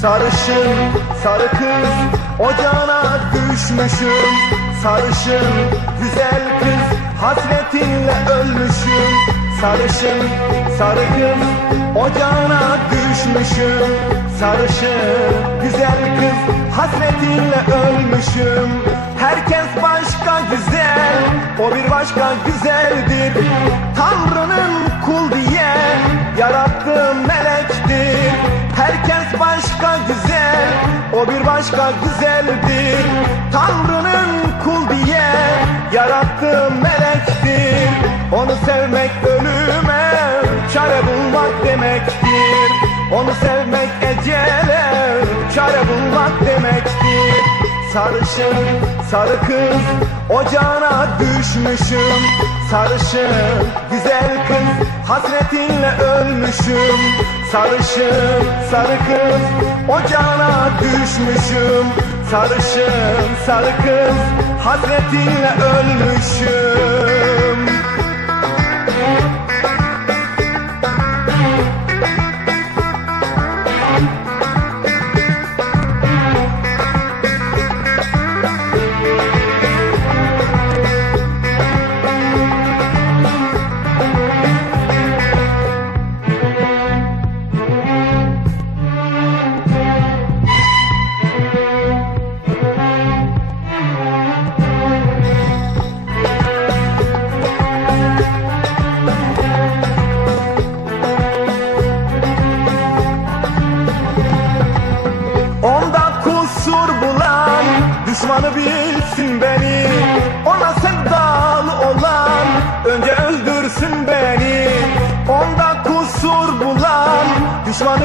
Sarışın sarı kız ocağına düşmüşüm. Sarışın güzel kız hasretinle ölmüşüm. Sarışın sarı kız ocağına düşmüşüm. Sarışın güzel kız hasretinle ölmüşüm. Herkes başka güzel o bir başka güzeldir. Tanrı'nın kul diye yarattığım başka güzeldir. Tanrı'nın kul diye yarattığım melektir. Onu sevmek ölüme çare bulmak demektir. Onu sevmek ecele çare bulmak demektir. Sarışın sarı kız ocağına düşmüşüm. Sarışın güzel kız hasretinle ölmüşüm Sarışın sarı kız ocağına düşmüşüm. Sarışın sarı kız hasretinle ölmüşüm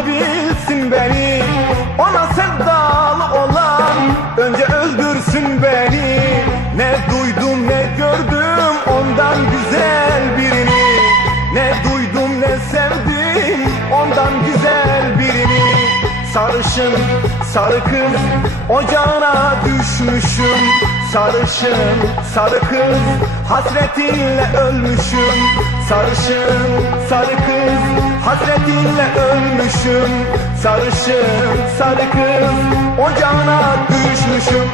bilsin beni. Ona sevdalı olan Önce öldürsün beni. Ne duydum ne gördüm Ondan güzel birini. Ne duydum ne sevdim Ondan güzel birini. Sarışın sarı kız ocağına düşmüşüm Sarışın sarı kız hasretinle ölmüşüm. Sarışın sarı kız hasretinle ölmüşüm. Sarışın sarı kız ocağına düşmüşüm